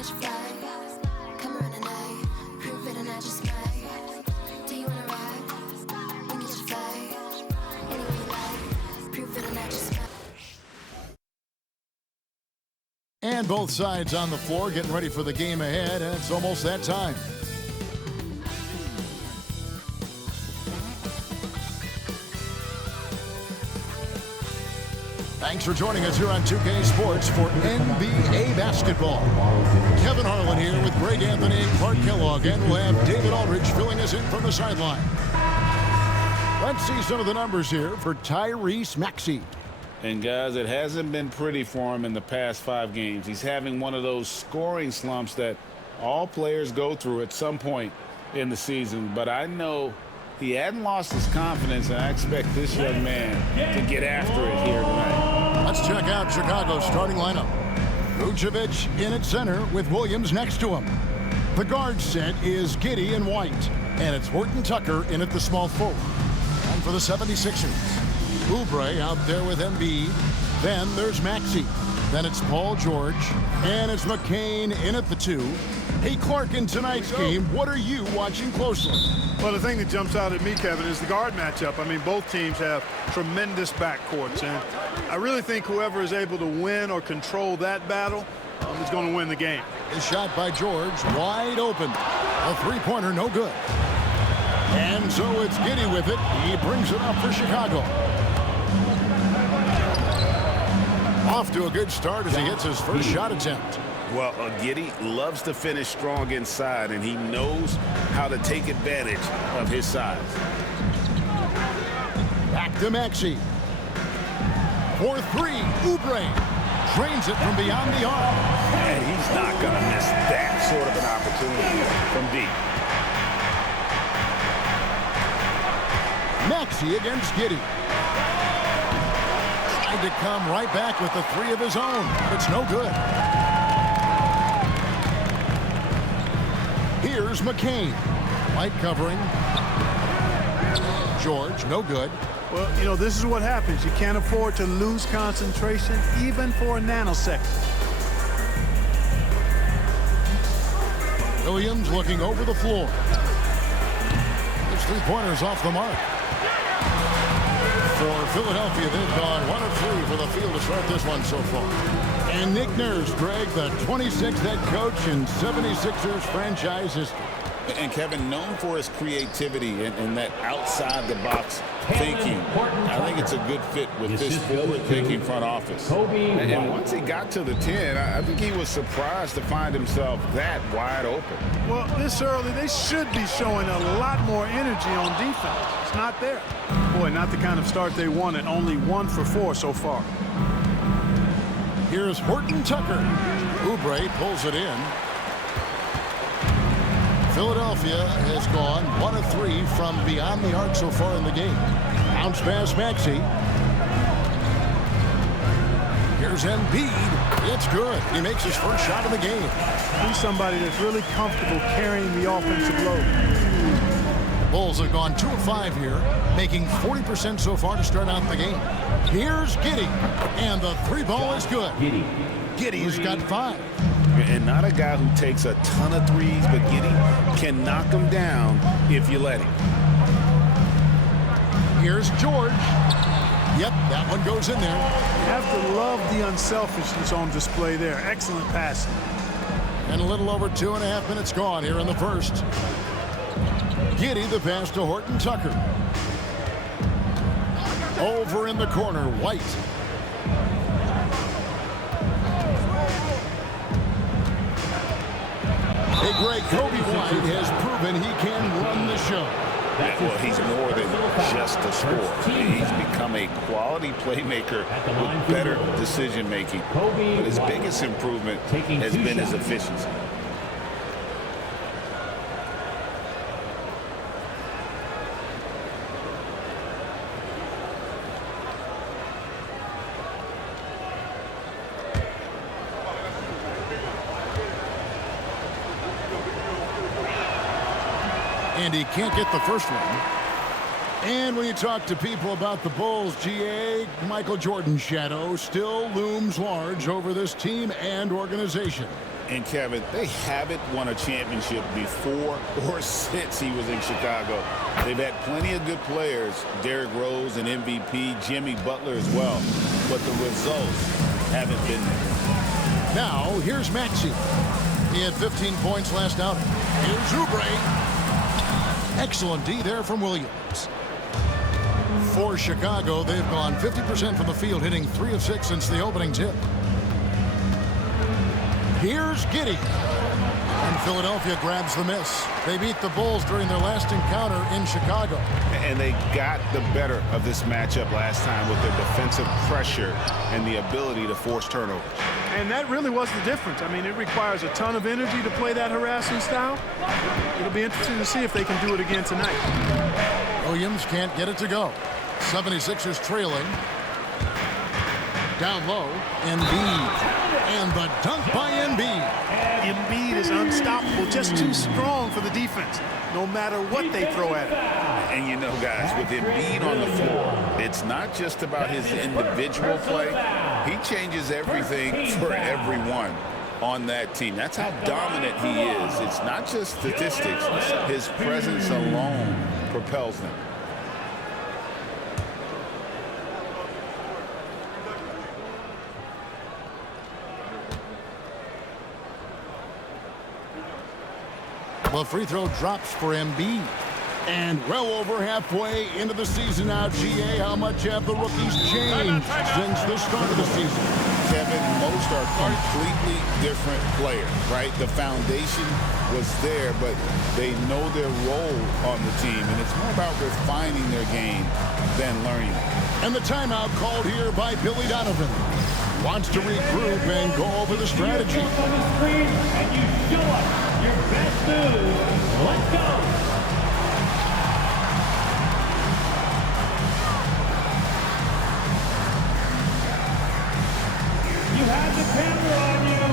catch a flight. Come around tonight, prove it and I just might. Do you wanna ride? We can catch a flight. Anyway you like, prove it and I just might. And both sides on the floor getting ready for the game ahead, and it's almost that time. Thanks for joining us here on 2K Sports for NBA basketball. Kevin Harlan here with Greg Anthony and Clark Kellogg, and we'll have David Aldridge filling us in from the sideline. Let's see some of the numbers here for Tyrese Maxey. And guys, it hasn't been pretty for him in the past 5 games. He's having one of those scoring slumps that all players go through at some point in the season. But I know he hadn't lost his confidence, and I expect this young man to get after it here tonight. Let's check out Chicago's starting lineup. Vucevic in at center with Williams next to him. The guard set is Giddey and White, and it's Horton Tucker in at the small forward. And for the 76ers, Oubre out there with Embiid. Then there's Maxey. Then it's Paul George. And it's McCain in at the 2. Hey, Clark, in tonight's game, what are you watching closely? Well, the thing that jumps out at me, Kevin, is the guard matchup. I mean, both teams have tremendous backcourts, and I really think whoever is able to win or control that battle is going to win the game. A shot by George, wide open. A three-pointer, no good. And so it's Giddey with it. He brings it up for Chicago. Off to a good start as he hits his first shot attempt. Well, Giddey loves to finish strong inside, and he knows how to take advantage of his size. Back to Maxey. For 3, Oubre drains it from beyond the arc. And he's not going to miss that sort of an opportunity from deep. Maxey against Giddey. Tried to come right back with the 3 of his own. It's no good. Here's McCain. White covering. George, no good. Well, you know, this is what happens. You can't afford to lose concentration even for a nanosecond. Williams looking over the floor. His three-pointers off the mark. For Philadelphia, they've gone 1 of 3 for the field to start this one so far. And Nick Nurse, Greg, the 26th head coach in 76ers franchise history. And Kevin, known for his creativity and that outside-the-box thinking. I think it's a good fit with this forward-thinking front office. And once he got to the 10, I think he was surprised to find himself that wide open. Well, this early, they should be showing a lot more energy on defense. It's not there. Boy, not the kind of start they wanted. Only 1 for 4 so far. Here's Horton Tucker. Oubre pulls it in. Philadelphia has gone 1 of 3 from beyond the arc so far in the game. Bounce pass Maxey. Here's Embiid. It's good. He makes his first shot of the game. He's somebody that's really comfortable carrying the offensive load. Bulls have gone 2 of 5 here, making 40% so far to start out the game. Here's Giddey, and the 3 ball is good. Giddey's got 5. And not a guy who takes a ton of threes, but Giddey can knock them down if you let him. Here's George. Yep, that one goes in there. You have to love the unselfishness on display there. Excellent passing. And a little over 2.5 minutes gone here in the first. Giddey the pass to Horton Tucker. Over in the corner, White. Hey, Greg, Kobe White has proven he can run the show. Yeah, well, he's more than just a scorer. He's become a quality playmaker with better decision-making. But his biggest improvement has been his efficiency. And he can't get the first one. And when you talk to people about the Bulls, GA, Michael Jordan's shadow still looms large over this team and organization. And Kevin, they haven't won a championship before or since he was in Chicago. They've had plenty of good players, Derrick Rose and MVP, Jimmy Butler as well, but the results haven't been there. Now, here's Maxey. He had 15 points last outing. Here's Oubre. Excellent D there from Williams. For Chicago, they've gone 50% from the field, hitting 3 of 6 since the opening tip. Here's Giddey. And Philadelphia grabs the miss. They beat the Bulls during their last encounter in Chicago. And they got the better of this matchup last time with their defensive pressure and the ability to force turnovers. And that really was the difference. I mean, it requires a ton of energy to play that harassing style. It'll be interesting to see if they can do it again tonight. Williams can't get it to go. 76ers trailing. Down low, Embiid. And the dunk by Embiid. Embiid is unstoppable, just too strong for the defense, no matter what they throw at him. And you know, guys, with Embiid on the floor, it's not just about his individual play. He changes everything for everyone on that team. That's how dominant he is. It's not just statistics. His presence alone propels them. The free throw drops for Embiid. And well over halfway into the season now, GA, how much have the rookies changed since the start of the season? Kevin, most are completely different players, right? The foundation was there, but they know their role on the team, and it's more about refining their game than learning it. And the timeout called here by Billy Donovan. Wants to regroup and go over the strategy. On the screen, and you show us your best move. Let's go. You have the camera on you.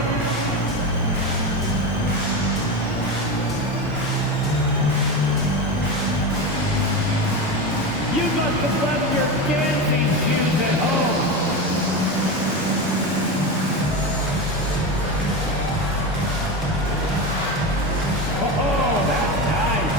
You must have left your dancing shoes at home. Oh, that's nice.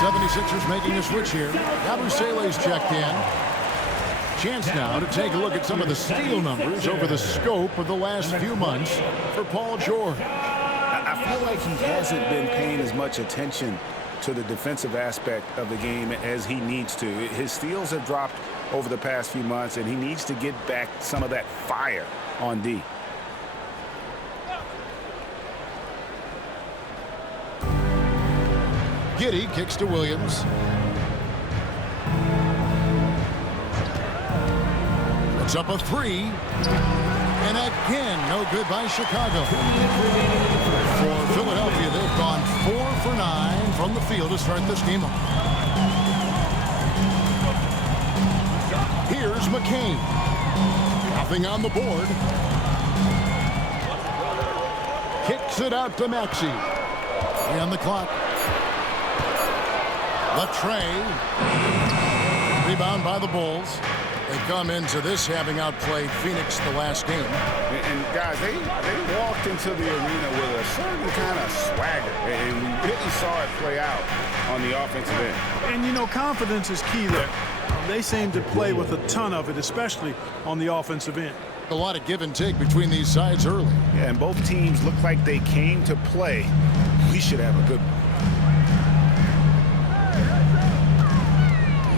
The 76ers making a switch here. Yabusele's checked in. Chance now to take a look at some of the steal numbers over the scope of the last few months for Paul George. I feel like he hasn't been paying as much attention to the defensive aspect of the game as he needs to. His steals have dropped over the past few months, and he needs to get back some of that fire on D. Giddey kicks to Williams. Puts up a three. And again, no good by Chicago. For Philadelphia, they've gone 4 for 9 from the field to start this game off. Here's McCain. Nothing on the board. Kicks it out to Maxey. On the clock. Latrey. Rebound by the Bulls. They come into this having outplayed Phoenix the last game. And guys, they walked into the arena with a certain kind of swagger, and we really saw it play out on the offensive end. And, you know, confidence is key there. They seem to play with a ton of it, especially on the offensive end. A lot of give and take between these sides early. Yeah, and both teams look like they came to play. We should have a good one.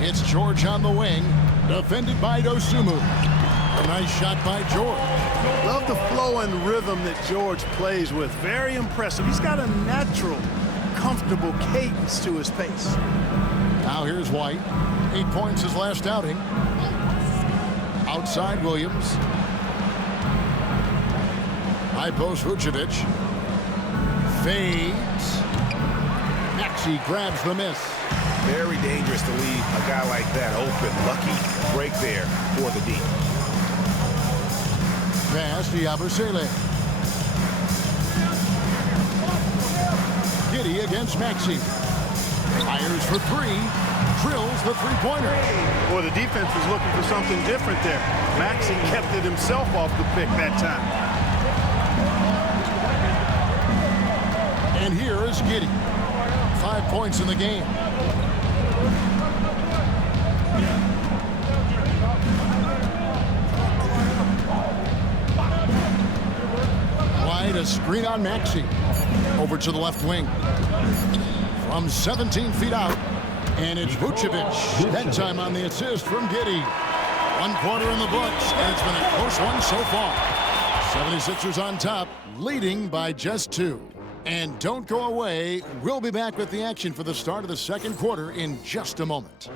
It's George on the wing, defended by Dosunmu. A nice shot by George. Love the flow and rhythm that George plays with. Very impressive. He's got a natural, comfortable cadence to his pace. Now here's White. 8 points his last outing. Outside Williams. High post Vucevic. Fades. Maxey grabs the miss. Very dangerous to leave a guy like that open. Lucky break there for the D. Pass to Yabusele. Giddey against Maxey. Fires for three. Drills the three-pointer. Boy, the defense was looking for something different there. Maxey kept it himself off the pick that time. And here is Giddey. 5 points in the game. Wide, a screen on Maxey. Over to the left wing. From 17 feet out. And it's Vucevic. That time on the assist from Giddey. 1 quarter in the books, and it's been a close one so far. 76ers on top, leading by just 2. And don't go away. We'll be back with the action for the start of the second quarter in just a moment.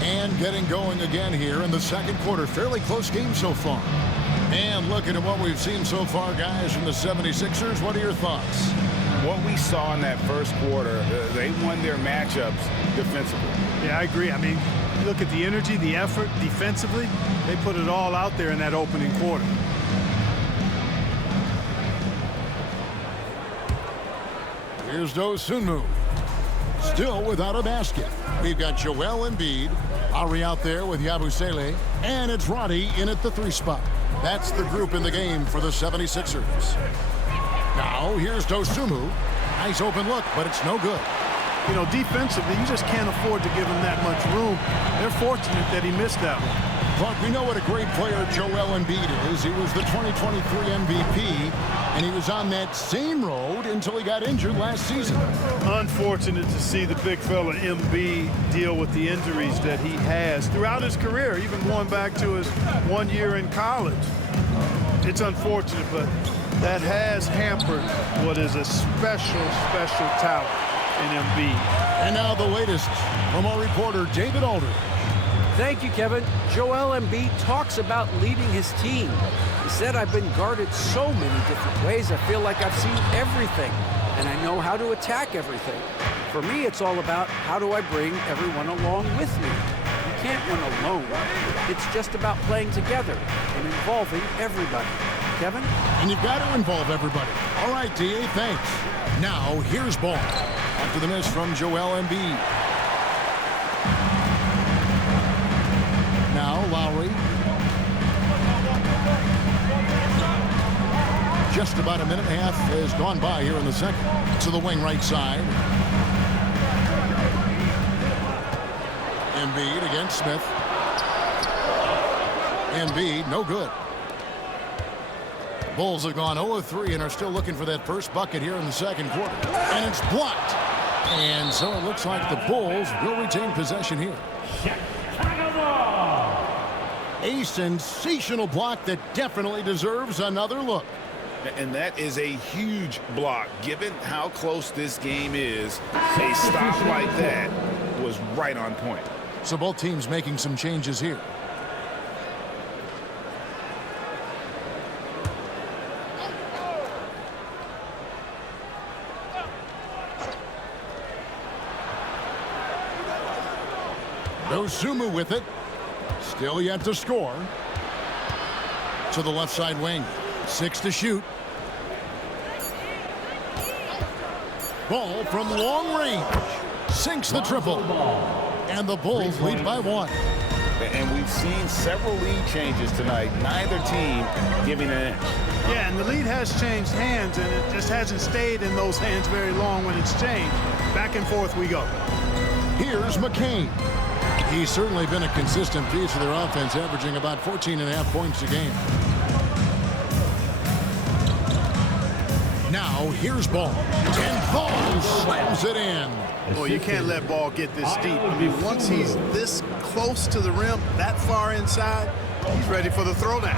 And getting going again here in the second quarter. Fairly close game so far. And looking at what we've seen so far, guys, from the 76ers, what are your thoughts? What we saw in that first quarter, they won their matchups defensively. Yeah, I agree. I mean, look at the energy, the effort defensively. They put it all out there in that opening quarter. Here's Dosunmu. Still without a basket. We've got Joel Embiid. Ari out there with Yabusele. And it's Roddy in at the 3 spot. That's the group in the game for the 76ers. Now, here's Dosunmu. Nice open look, but it's no good. You know, defensively, you just can't afford to give him that much room. They're fortunate that he missed that one. But we know what a great player Joel Embiid is. He was the 2023 MVP, and he was on that same road until he got injured last season. Unfortunate to see the big fella Embiid deal with the injuries that he has throughout his career, even going back to his 1 year in college. It's unfortunate, but that has hampered what is a special talent in Embiid. And now the latest from our reporter, David Aldridge. Thank you, Kevin. Joel Embiid talks about leading his team. He said, "I've been guarded so many different ways. I feel like I've seen everything, and I know how to attack everything. For me, it's all about how do I bring everyone along with me. You can't win alone. It's just about playing together and involving everybody." Kevin? And you've got to involve everybody. All right, D.A., thanks. Now, here's Ball. After the miss from Joel Embiid. Now, Lowry. Just about a minute and a half has gone by here in the second. To the wing right side. Embiid against Smith. Embiid, no good. Bulls have gone 0-3 and are still looking for that first bucket here in the second quarter. And it's blocked. And so it looks like the Bulls will retain possession here. A sensational block that definitely deserves another look. And that is a huge block. Given how close this game is, a stop like that was right on point. So both teams making some changes here. Dosunmu with it. Still yet to score. To the left side wing. 6 to shoot. Ball from long range. Sinks the triple. And the Bulls lead by 1. And we've seen several lead changes tonight. Neither team giving an inch. Yeah, and the lead has changed hands, and it just hasn't stayed in those hands very long when it's changed. Back and forth we go. Here's McCain. He's certainly been a consistent piece of their offense, averaging about 14.5 points a game. Now Now here's Ball. And Ball slams it in. Well, you can't let Ball get this deep. I mean, once he's this close to the rim, that far inside, he's ready for the throwdown.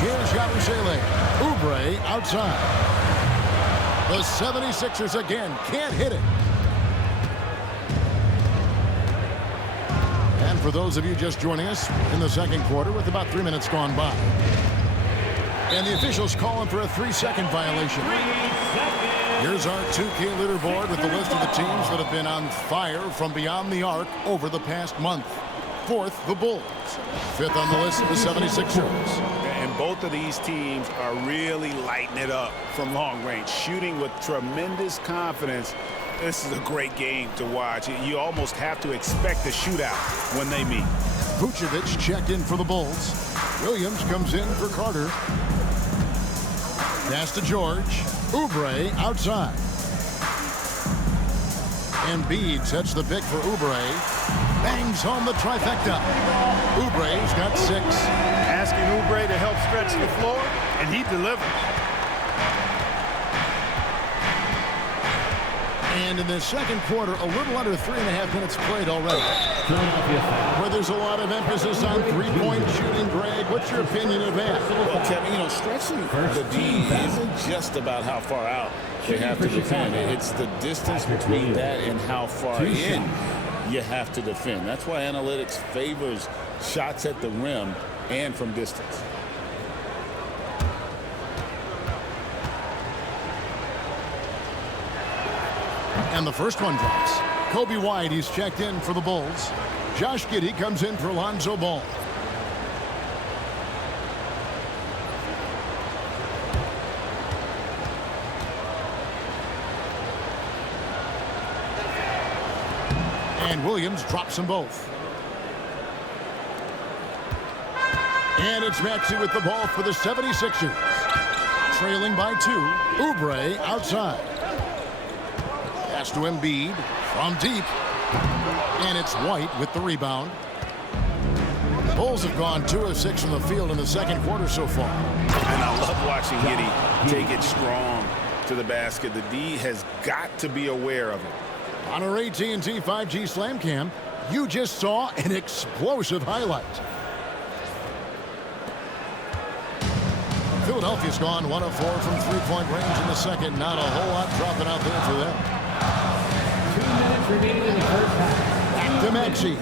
Here's Yabusele. Oubre outside. The 76ers again can't hit it. And for those of you just joining us in the second quarter with about 3 minutes gone by. And the officials calling for a 3-second violation. Here's our 2K leaderboard with the list of the teams that have been on fire from beyond the arc over the past month. Fourth, the Bulls. Fifth on the list, the 76ers. And both of these teams are really lighting it up from long range, shooting with tremendous confidence. This is a great game to watch. You almost have to expect a shootout when they meet. Vucevic checked in for the Bulls. Williams comes in for Carter. Pass to George. Oubre outside. Embiid sets the pick for Oubre. Bangs home the trifecta. Oubre's got 6. Asking Oubre to help stretch the floor, and he delivers. And in the second quarter, a little under 3.5 minutes played already. Where there's a lot of emphasis on three-point shooting, Greg. What's your opinion of that? Well, Kevin, stretching the D isn't just about how far out they have to defend. It's the distance between that and how far in you have to defend. That's why analytics favors shots at the rim and from distance. And the first one drops. Kobe White, he's checked in for the Bulls. Josh Giddey comes in for Lonzo Ball. And Williams drops them both. And it's Maxey with the ball for the 76ers. Trailing by 2. Oubre outside. Pass to Embiid from deep. And it's White with the rebound. The Bulls have gone 2 of 6 from the field in the second quarter so far. And I love watching Giddey take it strong to the basket. The D has got to be aware of it. On our AT&T 5G Slam Cam, you just saw an explosive highlight. Philadelphia's gone 1 of 4 from three-point range in the second. Not a whole lot dropping out there for them. 2 minutes remaining in the first half. Back to Maxey.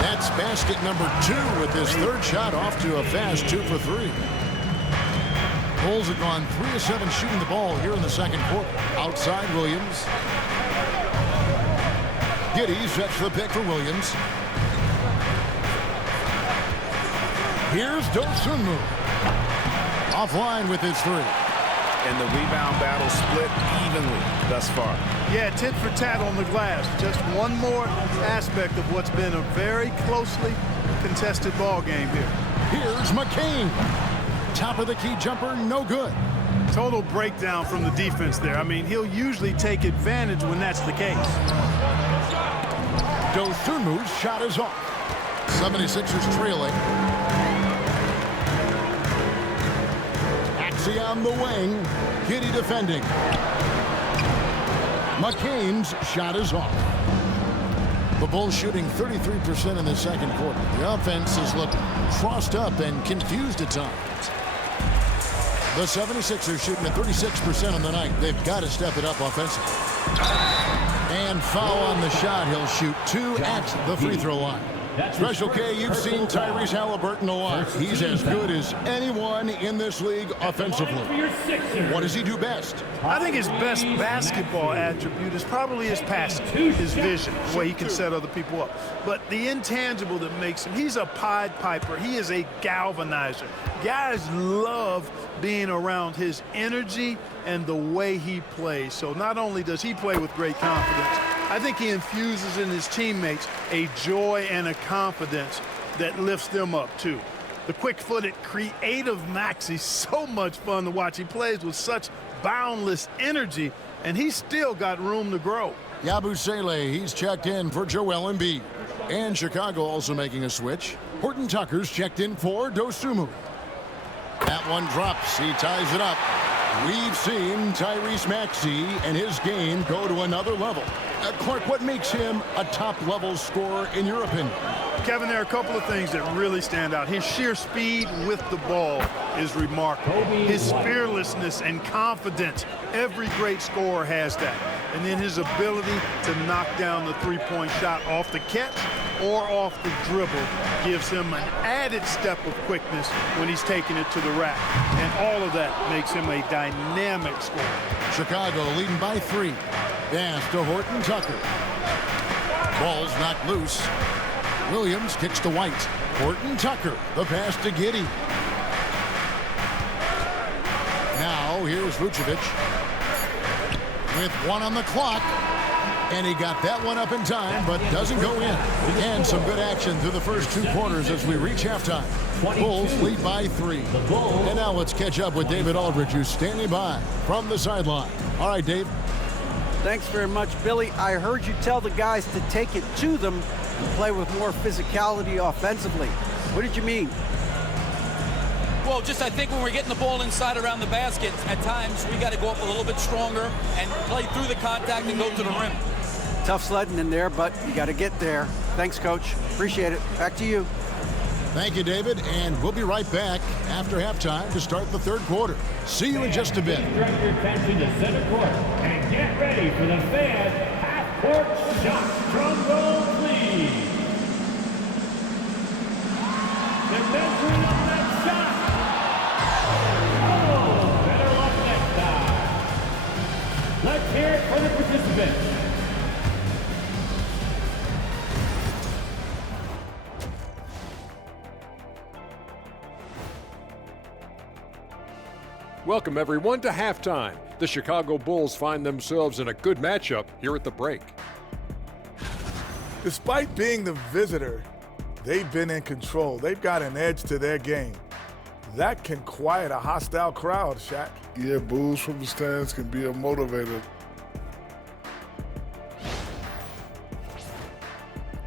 That's basket number 2 with his third shot off to a fast 2 for 3. Bulls have gone 3 of 7 shooting the ball here in the second quarter. Outside Williams. Giddey sets the pick for Williams. Here's Dosunmu. Offline with his 3. And the rebound battle split evenly thus far. Yeah, tit for tat on the glass. Just one more aspect of what's been a very closely contested ball game here. Here's McCain. Top of the key jumper, no good. Total breakdown from the defense there. I mean, he'll usually take advantage when that's the case. Dosunmu's shot is off. 76ers trailing. Maxey on the wing. Giddey defending. McCain's shot is off. The Bulls shooting 33% in the second quarter. The offense has looked crossed up and confused at times. The 76ers shooting at 36% on the night. They've got to step it up offensively. And foul on the shot. He'll shoot 2 at the free throw line. Special K, you've seen Tyrese Halliburton a lot. He's as good as anyone in this league offensively. What does he do best? I think his best basketball attribute is probably his passing, his vision, the way he can set other people up. But the intangible that makes him, he's a Pied Piper. He is a galvanizer. Guys love being around his energy and the way he plays. So not only does he play with great confidence, I think he infuses in his teammates a joy and a confidence that lifts them up too. The quick-footed, creative Maxey, so much fun to watch. He plays with such boundless energy, and he's still got room to grow. Yabusele, he's checked in for Joel Embiid. And Chicago also making a switch. Horton Tucker's checked in for Dosunmu. That one drops. He ties it up. We've seen Tyrese Maxey and his game go to another level. Clark, what makes him a top-level scorer in your opinion? Kevin, there are a couple of things that really stand out. His sheer speed with the ball is remarkable. His fearlessness and confidence, every great scorer has that. And then his ability to knock down the three-point shot off the catch or off the dribble gives him an added step of quickness when he's taking it to the rack. And all of that makes him a dynamic scorer. Chicago leading by 3. Pass to Horton Tucker. Ball's knocked loose. Williams kicks to White. Horton Tucker, the pass to Giddey. Now here's Vucevic with 1 on the clock. And he got that one up in time, but doesn't go in. And some good action through the first 2 quarters as we reach halftime. Bulls lead by 3. And now let's catch up with David Aldridge, who's standing by from the sideline. All right, Dave. Thanks very much, Billy. I heard you tell the guys to take it to them and play with more physicality offensively. What did you mean? Well, just I think when we're getting the ball inside around the basket, at times we got to go up a little bit stronger and play through the contact and go to the rim. Tough sledding in there, but you got to get there. Thanks, Coach. Appreciate it. Back to you. Thank you, David, and we'll be right back after halftime to start the 3rd quarter. See you in just a bit. Direct your attention to center court and get ready for the Fan half-court shot trombone, please. The measuring of that shot. Oh, better luck next time. Let's hear it for the participants. Welcome, everyone, to halftime. The Chicago Bulls find themselves in a good matchup here at the break. Despite being the visitor, they've been in control. They've got an edge to their game. That can quiet a hostile crowd, Shaq. Yeah, boos from the stands can be a motivator.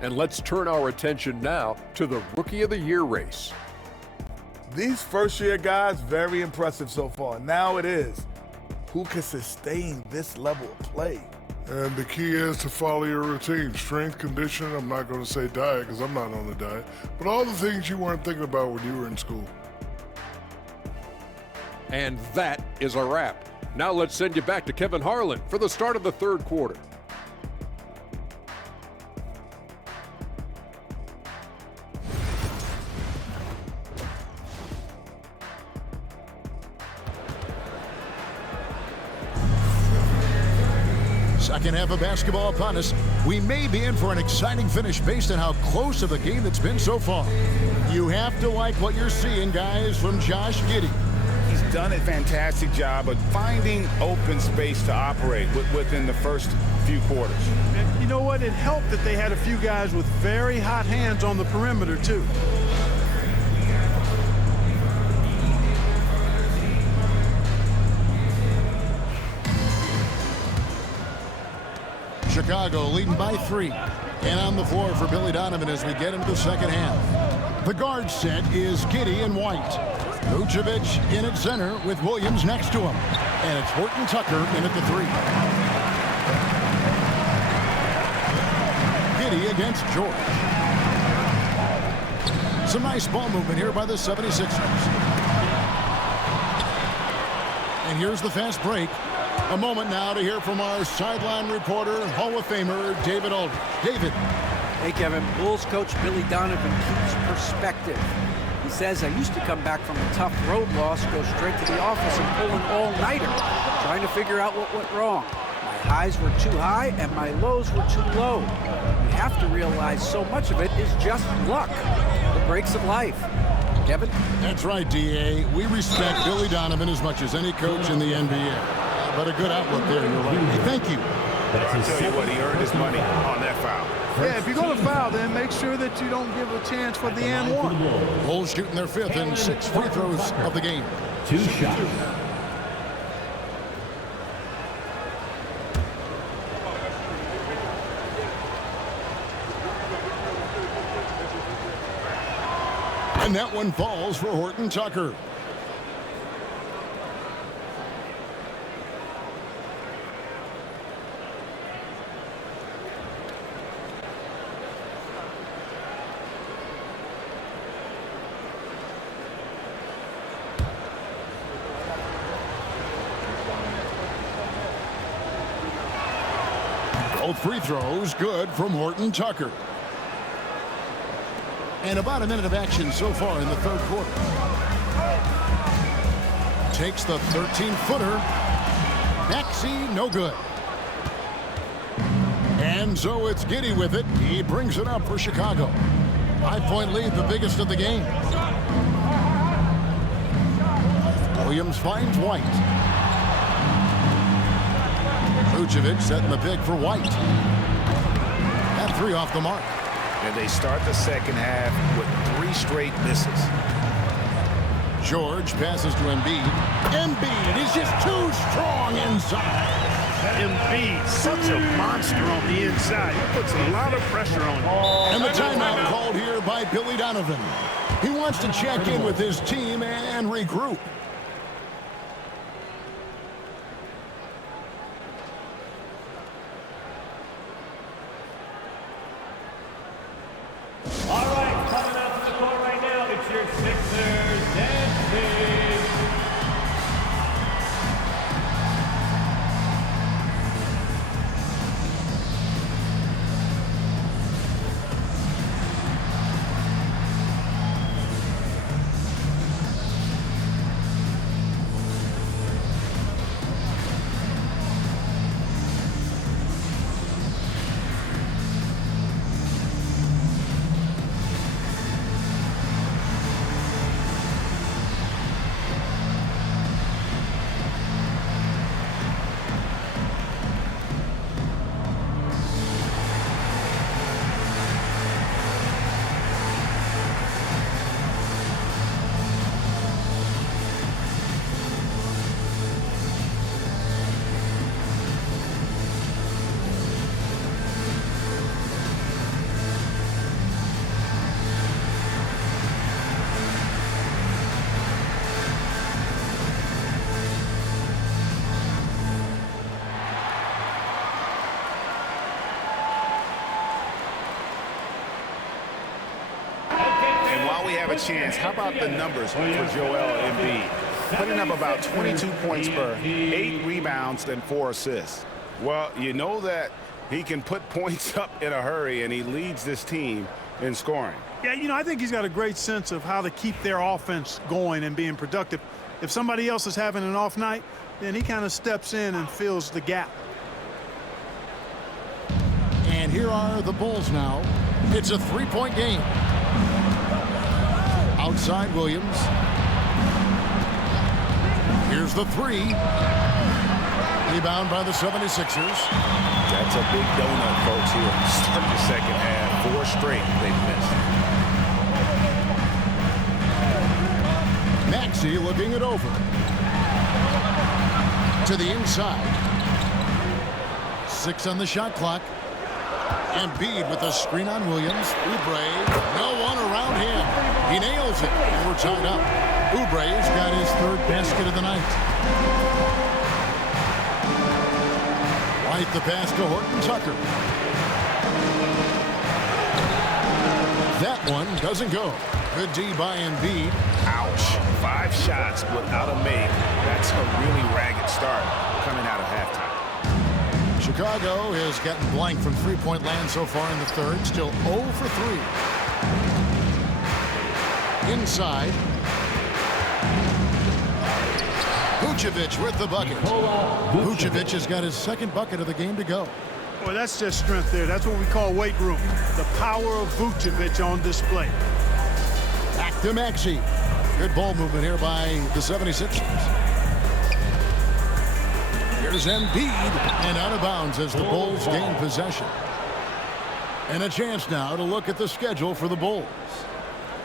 And let's turn our attention now to the Rookie of the Year race. These first-year guys, very impressive so far. Now it is, who can sustain this level of play? And the key is to follow your routine. Strength, conditioning, I'm not going to say diet because I'm not on the diet, but all the things you weren't thinking about when you were in school. And that is a wrap. Now let's send you back to Kevin Harlan for the start of the 3rd quarter. Second half of basketball upon us. We may be in for an exciting finish based on how close of a game that's been so far. You have to like what you're seeing, guys, from Josh Giddey. He's done a fantastic job of finding open space to operate within the first few quarters. And you know what? It helped that they had a few guys with very hot hands on the perimeter, too. Chicago leading by 3. And on the floor for Billy Donovan as we get into the second half. The guard set is Giddey and White. Vucevic in at center with Williams next to him. And it's Horton Tucker in at the 3. Giddey against George. Some nice ball movement here by the 76ers. And here's the fast break. A moment now to hear from our sideline reporter, Hall of Famer David Aldridge. David. Hey, Kevin. Bulls coach Billy Donovan keeps perspective. He says, I used to come back from a tough road loss, go straight to the office and pull an all-nighter, trying to figure out what went wrong. My highs were too high and my lows were too low. You have to realize so much of it is just luck, the breaks of life. Kevin? That's right, D.A. We respect Billy Donovan as much as any coach in the NBA. But a good outlook there, you're right. Hey, thank you. I'll tell you what, he earned his money on that foul. Yeah, if you're going to foul, then make sure that you don't give a chance for the and one. Bulls shooting their 5th and 6 free throws of the game. 2 shots. And that one falls for Horton Tucker. Both free throws good from Horton Tucker. And about a minute of action so far in the third quarter. Takes the 13-footer. Maxey, no good. And so it's Giddey with it. He brings it up for Chicago. 5-point lead, the biggest of the game. Williams finds White. Vucevic setting the pick for White. That three off the mark. And they start the second half with 3 straight misses. George passes to Embiid. Embiid is just too strong inside. Embiid, such a monster on the inside. He puts a lot of pressure on him. And the timeout called here by Billy Donovan. He wants to check in with his team and regroup. All right, coming out to the court right now, it's your Sixers dancing. Chance. How about the numbers for Joel Embiid? Putting up about 22 points per 8 rebounds and 4 assists. Well, you know that he can put points up in a hurry, and he leads this team in scoring. Yeah, you know, I think he's got a great sense of how to keep their offense going and being productive. If somebody else is having an off night, then he kind of steps in and fills the gap. And here are the Bulls now. It's a 3-point game. Outside Williams. Here's the 3. Rebound by the 76ers. That's a big donut, folks, here. Start the second half. 4 straight they've missed. Maxey looking it over. To the inside. 6 on the shot clock. Embiid with a screen on Williams. Oubre, no one around him. He nails it, and we're tied up. Oubre's got his 3rd basket of the night. White the pass to Horton Tucker. That one doesn't go. Good D by Embiid. Ouch. 5 shots without a make. That's a really ragged start coming out of halftime. Chicago has gotten blank from 3-point land so far in the third. Still 0 for 3. Inside. Vucevic with the bucket. Vucevic has got his 2nd bucket of the game to go. Well, that's just strength there. That's what we call weight room. The power of Vucevic on display. Back to Maxey. Good ball movement here by the 76ers. Here's Embiid, and out of bounds as the Bulls gain possession. And a chance now to look at the schedule for the Bulls.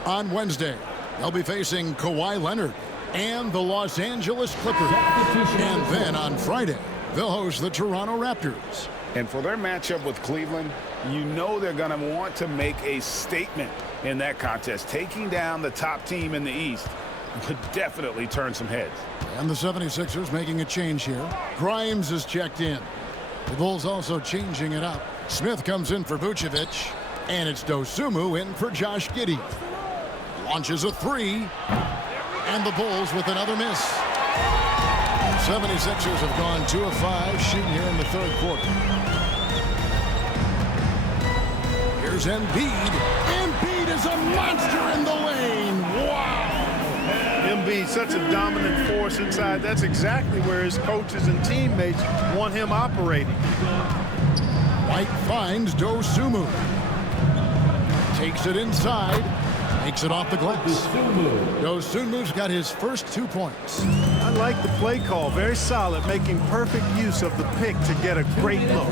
On Wednesday, they'll be facing Kawhi Leonard and the Los Angeles Clippers. And then on Friday, they'll host the Toronto Raptors. And for their matchup with Cleveland, you know they're going to want to make a statement in that contest. Taking down the top team in the East could definitely turn some heads. And the 76ers making a change here. Grimes is checked in. The Bulls also changing it up. Smith comes in for Vucevic. And it's Dosunmu in for Josh Giddey. Launches a three. And the Bulls with another miss. 76ers have gone 2 of 5 shooting here in the third quarter. Here's Embiid. Embiid is a monster in the lane. Wow. Embiid, such a dominant force inside. That's exactly where his coaches and teammates want him operating. White finds Dosunmu. Takes it inside. Makes it off the glass. Dosunmu's got his first 2 points. I like the play call. Very solid, making perfect use of the pick to get a great look.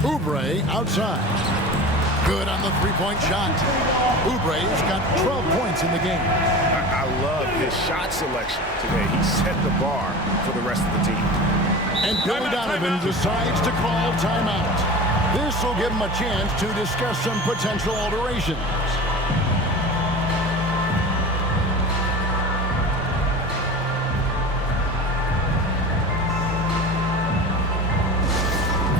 Oubre outside. Good on the three-point shot. Oubre's got 12 points in the game. I love his shot selection today. He set the bar for the rest of the team. And Billy Donovan decides to call timeout. This will give him a chance to discuss some potential alterations.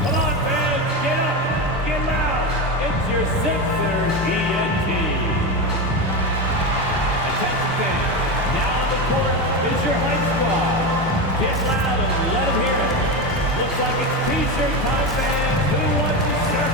Come on, fans, get up, get loud. It's your Sixers ENT. Attention fans, now on the court is your hype squad. Get loud and let them hear it. Looks like it's T-shirt time, fans. Who wants the shirt?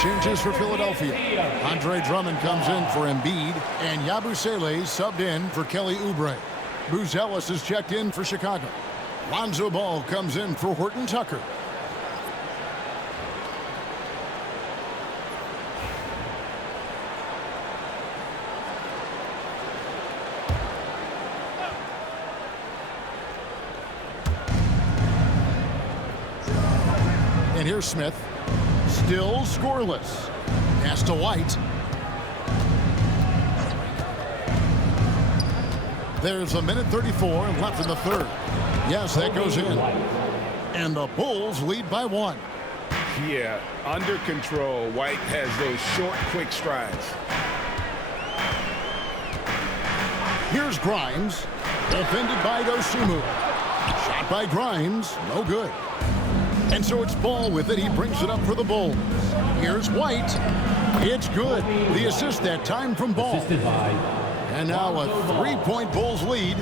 Changes for Philadelphia. Andre Drummond comes in for Embiid, and Yabusele subbed in for Kelly Oubre. Buzelis is checked in for Chicago. Lonzo Ball comes in for Horton Tucker. And here's Smith. Still scoreless. Pass to White. There's a minute 34 left in the third. Yes, that goes in. And the Bulls lead by 1. Yeah, under control. White has those short, quick strides. Here's Grimes. Defended by Dosunmu. Shot by Grimes. No good. And so it's Ball with it. He brings it up for the Bulls. Here's White. It's good. The assist that time from Ball. And now a 3-point Bulls lead.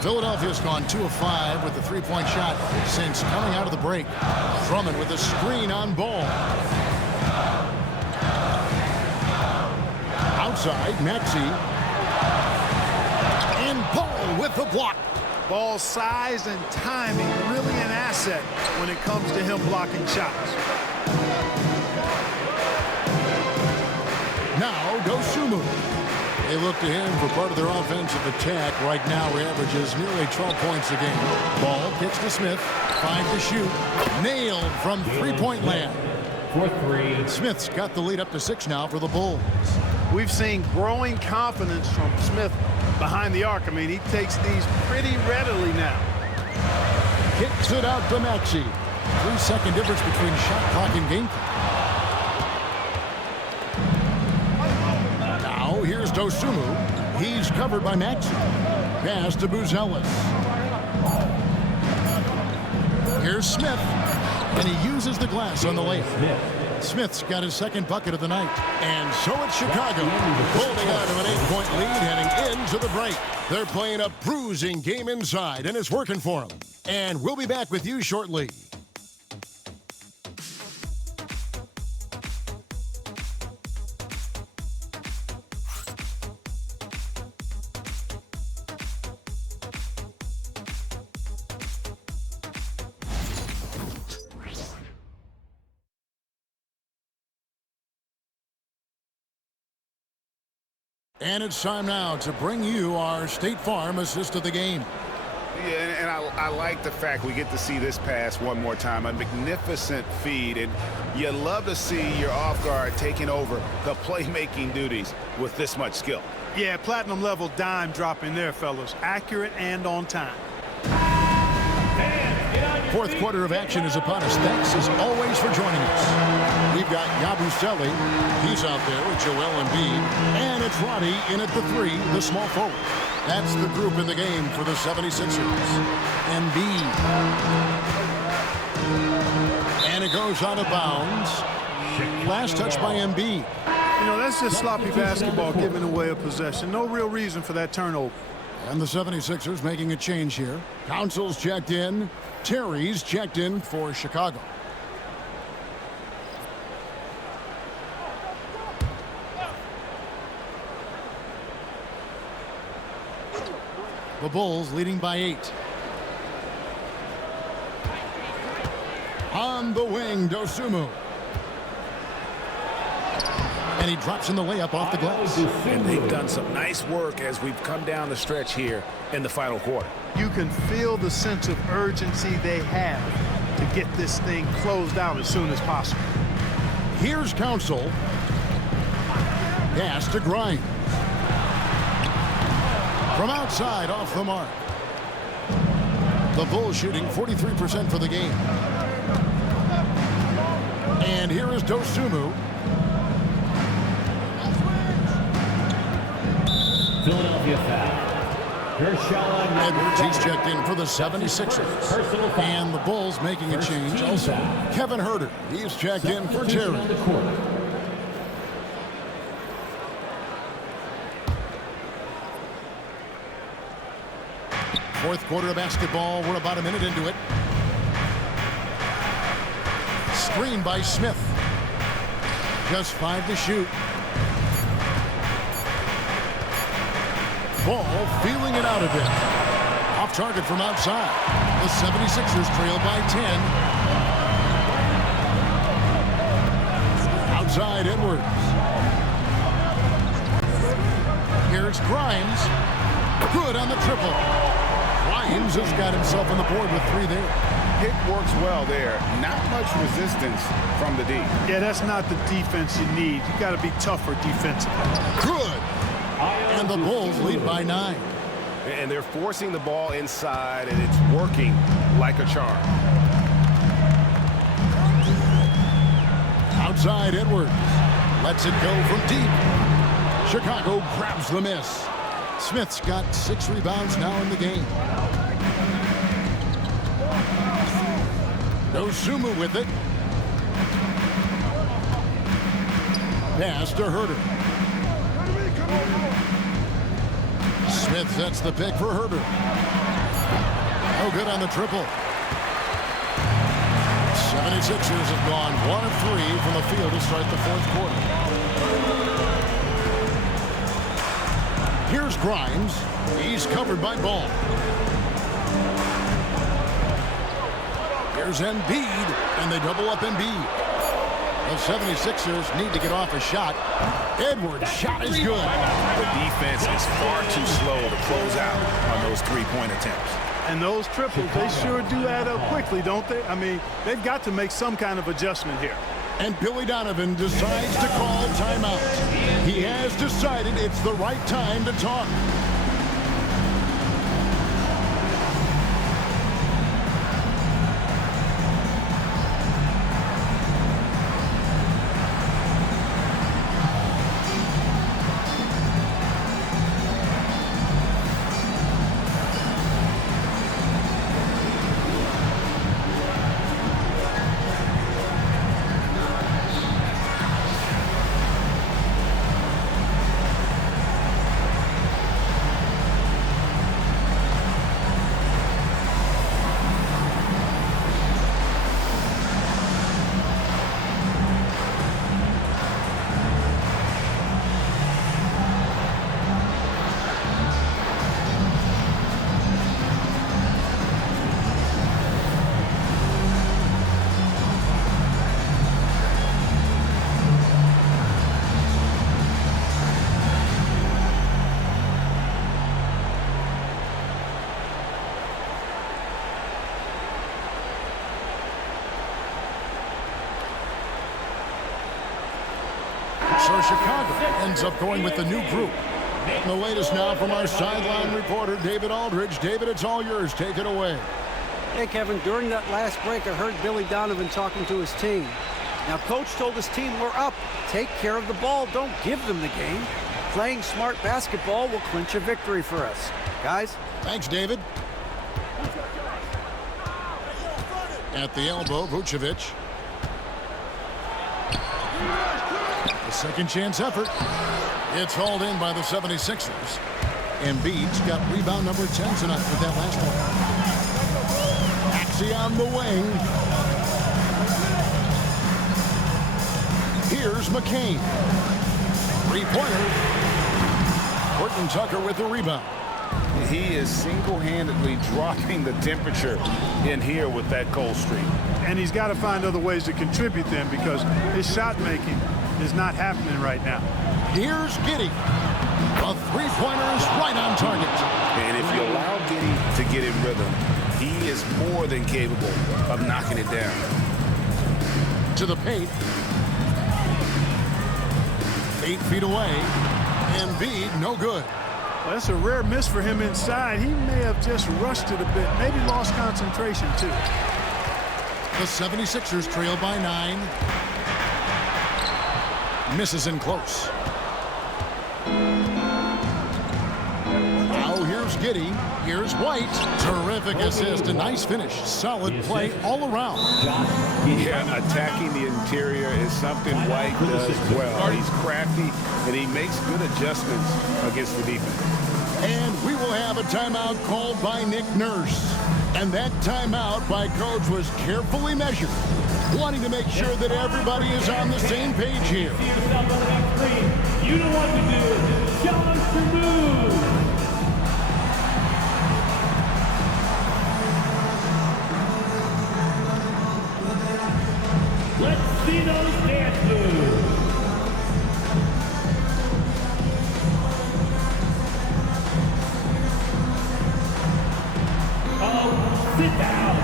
Philadelphia's gone 2 of 5 with the 3-point shot since coming out of the break. Drummond with a screen on Ball. Outside, Maxey. And Ball with the block. Ball size and timing really an asset when it comes to him blocking shots. Now Dosunmu. They look to him for part of their offensive attack. Right now he averages nearly 12 points a game. Ball kicks to Smith. 5 to shoot. Nailed from three-point land. For 3. Smith's got the lead up to 6 now for the Bulls. We've seen growing confidence from Smith behind the arc. I mean, he takes these pretty readily now. Kicks it out to Maxey. 3-second difference between shot clock and game clock. Now here's Dosunmu. He's covered by Maxey. Pass to Buzelis. Here's Smith. And he uses the glass on the layup. Smith's got his second bucket of the night. And so it's Chicago holding on to an 8-point lead heading into the break. They're playing a bruising game inside, and it's working for them. And we'll be back with you shortly. And it's time now to bring you our State Farm assist of the game. Yeah, and I like the fact we get to see this pass one more time. A magnificent feed, and you love to see your off guard taking over the playmaking duties with this much skill. Yeah, platinum level dime dropping there, fellas. Accurate and on time. Fourth quarter of action is upon us. Thanks as always for joining us. We've got Yabusele. He's out there with Joel Embiid. And it's Roddy in at the 3, the small forward. That's the group in the game for the 76ers. Embiid. And it goes out of bounds. Last touch by Embiid. You know, that's just sloppy basketball, giving away a possession. No real reason for that turnover. And the 76ers making a change here. Council's checked in. Terry's checked in for Chicago. The Bulls leading by 8. On the wing, Dosunmu. And he drops in the layup off the glass. And they've done some nice work as we've come down the stretch here in the final quarter. You can feel the sense of urgency they have to get this thing closed out as soon as possible. Here's Council. Pass to Grimes. From outside, off the mark. The Bulls shooting 43% for the game. And here is Dosunmu. Philadelphia foul. Edwards, he's checked in for the 76ers. And the Bulls making a change also. Kevin Huerter, he's checked in for Terry. Fourth quarter of basketball. We're about a minute into it. Screen by Smith. Just 5 to shoot. Ball feeling it out a bit. Off target from outside. The 76ers trail by 10. Outside Edwards. Here's Grimes. Good on the triple. Grimes has got himself on the board with 3 there. Pick works well there. Not much resistance from the D. Yeah, that's not the defense you need. You got to be tougher defensively. Good. And the Bulls lead by 9. And they're forcing the ball inside, and it's working like a charm. Outside Edwards. Lets it go from deep. Chicago grabs the miss. Smith's got 6 rebounds now in the game. Dosunmu with it. Pass to Huerter. Smith sets the pick for Huerter. No good on the triple. 76ers have gone 1 of 3 from the field to start the fourth quarter. Here's Grimes. He's covered by Ball. Here's Embiid, and they double up Embiid. The 76ers need to get off a shot. Edwards' shot is good. The defense is far too slow to close out on those 3-point attempts. And those triples, they sure do add up quickly, don't they? I mean, they've got to make some kind of adjustment here. And Billy Donovan decides to call timeout. He has decided it's the right time to talk. So Chicago ends up going with the new group. And the latest now from our sideline reporter, David Aldridge. David, it's all yours. Take it away. Hey, Kevin, during that last break, I heard Billy Donovan talking to his team. Now, Coach told his team, we're up. Take care of the ball. Don't give them the game. Playing smart basketball will clinch a victory for us. Guys? Thanks, David. At the elbow, Vucevic. The second chance effort. It's hauled in by the 76ers. Embiid's got rebound number 10 tonight with that last one. Maxey on the wing. Here's McCain. Three-pointer. Horton Tucker with the rebound. He is single-handedly dropping the temperature in here with that cold streak. And he's got to find other ways to contribute then, because his shot making is not happening right now. Here's Giddey. The three-pointer is right on target. And if you allow Giddey to get in rhythm, he is more than capable of knocking it down. To the paint. 8 feet away. Embiid, no good. Well, that's a rare miss for him inside. He may have just rushed it a bit, maybe lost concentration too. The 76ers trail by 9. Misses in close. Now here's Giddey. Here's White. Terrific assist. A nice finish. Solid play all around. Yeah, attacking the interior is something White does well. He's crafty, and he makes good adjustments against the defense. And we will have a timeout called by Nick Nurse. And that timeout by Coach was carefully measured, wanting to make sure that everybody is on the same page here. You know what to do. Challenge to move. Let's see those dance moves. Oh, sit down.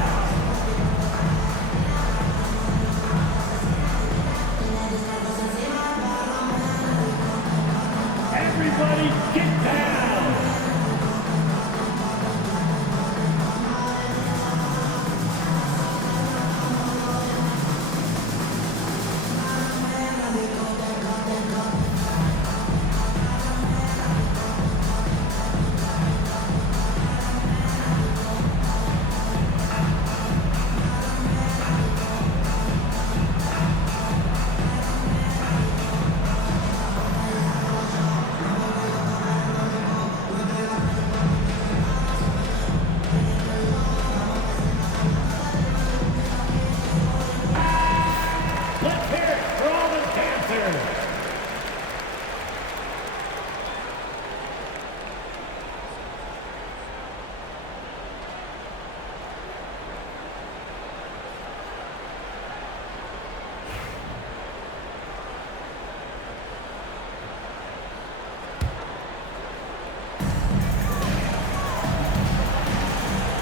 Everybody get down! Let's hear it for all the dancers!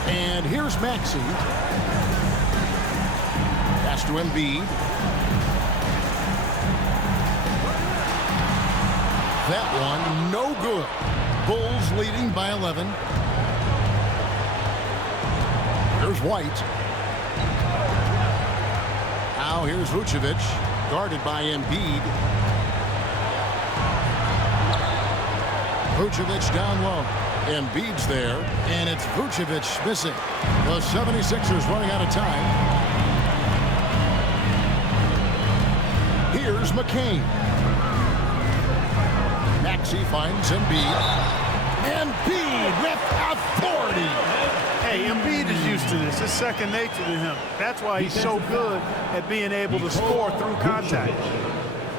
And here's Maxey. Pass to Embiid. That one, no good. Bulls leading by 11. Here's White. Now here's Vucevic, guarded by Embiid. Vucevic down low. Embiid's there, and it's Vucevic missing. The 76ers running out of time. Here's McCain. Maxey finds Embiid. Embiid with authority. Hey, Embiid is used to this. It's second nature to him. That's why he's so good at being able to score through contact.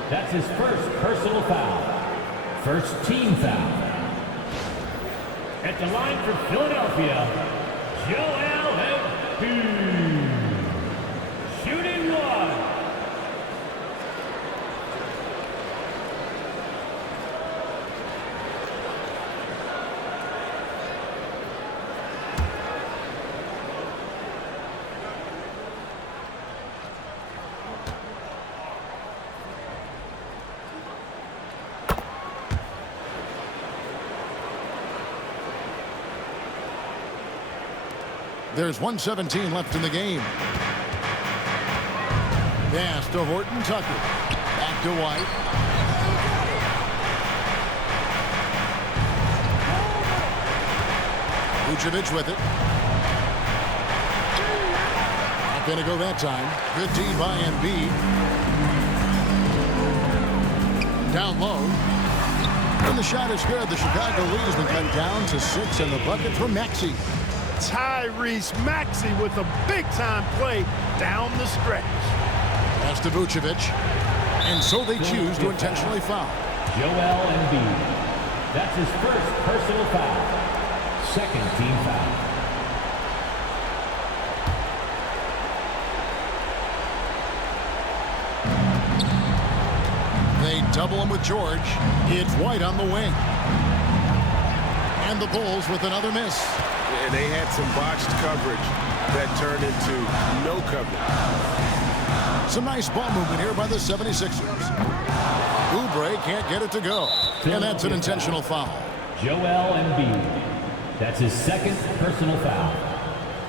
That's his first personal foul. First team foul. At the line for Philadelphia, Joel Embiid. Shooting one. There's 1:17 left in the game. Pass to Horton Tucker. Back to White. Vucevic with it. Not going to go that time. Good D by Embiid. Down low. And the shot is good. The Chicago lead has been cut down to 6, and the bucket from Maxey. Tyrese Maxey with a big-time play down the stretch. Pass to Vucevic. And so they choose to intentionally foul. Joel Embiid. That's his first personal foul. Second team foul. They double him with George. It's White on the wing. And the Bulls with another miss. And they had some botched coverage that turned into no coverage. Some nice ball movement here by the 76ers. Oubre can't get it to go. And that's an intentional foul. Joel Embiid. That's his second personal foul.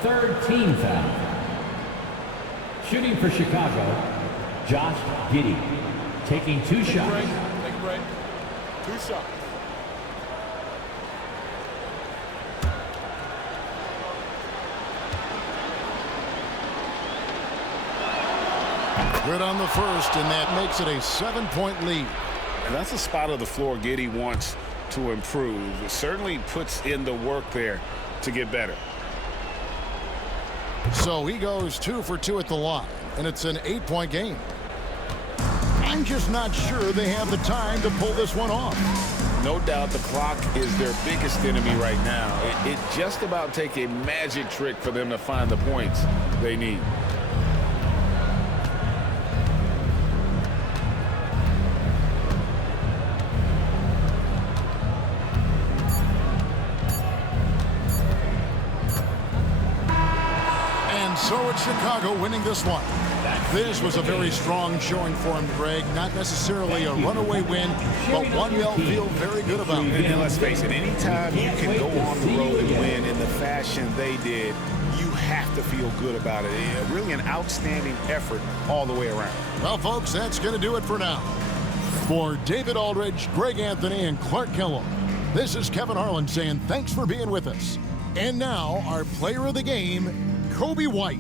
Third team foul. Shooting for Chicago, Josh Giddey. Taking 2 shots. Take a break. 2 shots. Good on the first, and that makes it a 7-point lead. And that's a spot of the floor Giddey wants to improve. It certainly puts in the work there to get better. So he goes 2 for 2 at the line, and it's an 8-point game. I'm just not sure they have the time to pull this one off. No doubt the clock is their biggest enemy right now. It just about take a magic trick for them to find the points they need. So it's Chicago winning this one. This was a very strong showing for him, Greg. Not necessarily a runaway win, but one they'll feel very good about. And let's face it, anytime you can go on the road and win in the fashion they did, you have to feel good about it. Really an outstanding effort all the way around. Well, folks, that's going to do it for now. For David Aldridge, Greg Anthony, and Clark Kellogg, this is Kevin Harlan saying thanks for being with us. And now, our player of the game, Coby White.